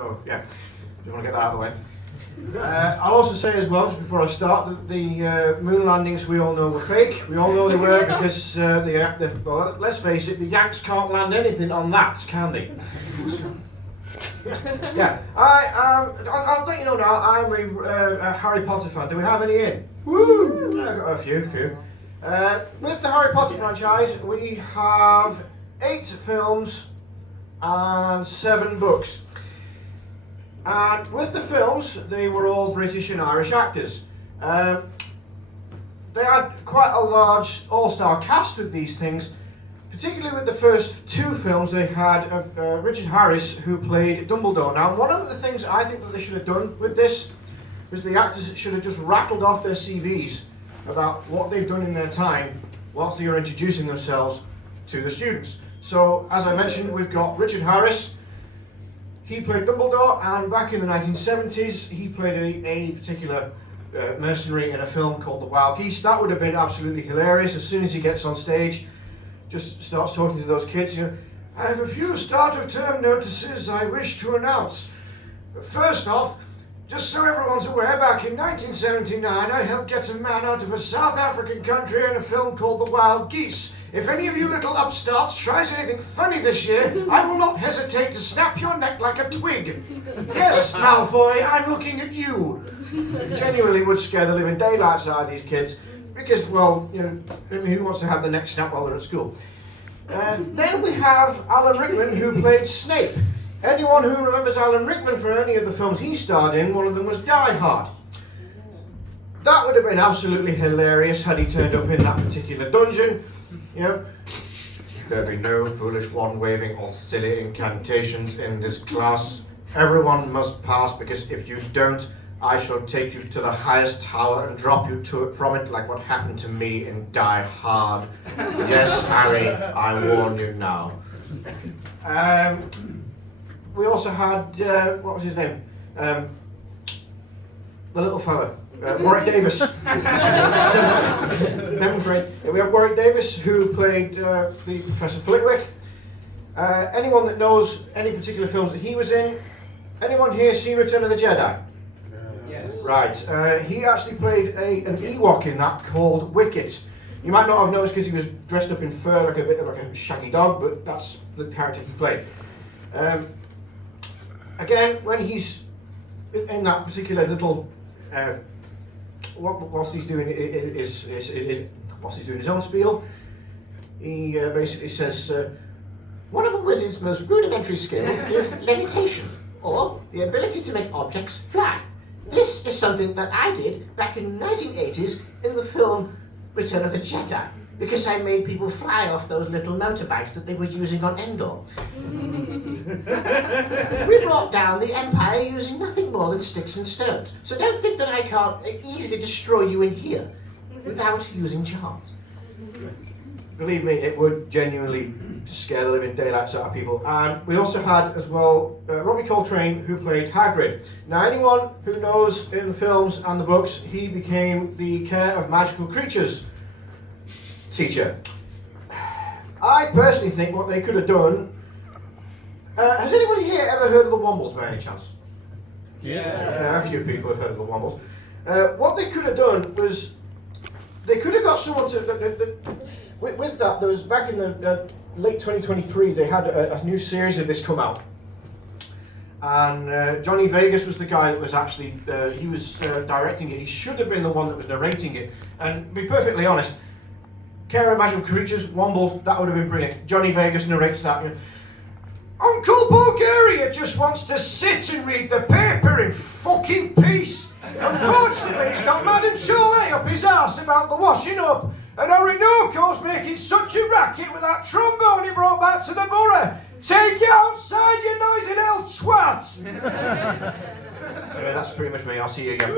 Oh, yeah, just want to get that out of the way. I'll also say as well, just before I start, that the moon landings we all know were fake. We all know they were because, well, let's face it, the Yanks can't land anything on that, can they? Yeah, I'll let you know now, I'm a Harry Potter fan. Do we have any in? Woo! Yeah, I've got a few. With the Harry Potter franchise, we have 8 films and 7 books. And with the films, they were all British and Irish actors. They had quite a large all-star cast with these things, particularly with the first 2 films. They had Richard Harris, who played Dumbledore. Now, one of the things I think that they should have done with this was the actors should have just rattled off their CVs about what they've done in their time whilst they are introducing themselves to the students. So, as I mentioned, we've got Richard Harris. He played Dumbledore, and back in the 1970s, he played a particular mercenary in a film called The Wild Geese. That would have been absolutely hilarious. As soon as he gets on stage, just starts talking to those kids. You know, I have a few start of term notices I wish to announce. First off, just so everyone's aware, back in 1979, I helped get a man out of a South African country in a film called The Wild Geese. If any of you little upstarts tries anything funny this year, I will not hesitate to snap your neck like a twig. Yes, Malfoy, I'm looking at you. It genuinely would scare the living daylights out of these kids, because, well, you know, I mean, who wants to have the neck snap while they're at school? Then we have Alan Rickman, who played Snape. Anyone who remembers Alan Rickman from any of the films he starred in, one of them was Die Hard. That would have been absolutely hilarious had he turned up in that particular dungeon. You know, there be no foolish wand-waving or silly incantations in this class. Everyone must pass, because if you don't, I shall take you to the highest tower and drop you to it from it, like what happened to me in Die Hard. Yes, Harry, I warn you now. We also had, what was his name? The little fella. Warwick Davis. 7th grade. We have Warwick Davis, who played the Professor Flitwick. Anyone that knows any particular films that he was in? Anyone here seen Return of the Jedi? Yes. Right. He actually played an Ewok in that called Wicket. You might not have noticed because he was dressed up in fur, like a bit like a shaggy dog, but that's the character he played. Again, when he's in that particular little whilst he's doing whilst he's doing his own spiel, he basically says, one of a wizard's most rudimentary skills is levitation, or the ability to make objects fly. This is something that I did back in the 1980s in the film Return of the Jedi, because I made people fly off those little motorbikes that they were using on Endor. We brought down the Empire using nothing more than sticks and stones, so don't think that I can't easily destroy you in here without using charms. Believe me, it would genuinely scare the living daylights out of people. And we also had as well Robbie Coltrane, who played Hagrid. Now, anyone who knows in the films and the books, he became the Care of Magical Creatures teacher. I personally think what they could have done. Has anybody here ever heard of the Wombles by any chance? Yeah. A few people have heard of the Wombles. What they could have done was they could have got someone to. With that, there was back in the late 2023, they had a new series of this come out. And Johnny Vegas was the guy that was actually, he was directing it. He should have been the one that was narrating it. And to be perfectly honest, Care of Magical Creatures, Wombles, that would have been brilliant. Johnny Vegas narrates that. You know, Uncle Bulgaria just wants to sit and read the paper in fucking peace. Unfortunately, he's got Madame Cholet up his arse about the washing up. And Orinoco's making such a racket with that trombone he brought back to the borough. Take it outside, you noisy little twat! Anyway, that's pretty much me. I'll see you again.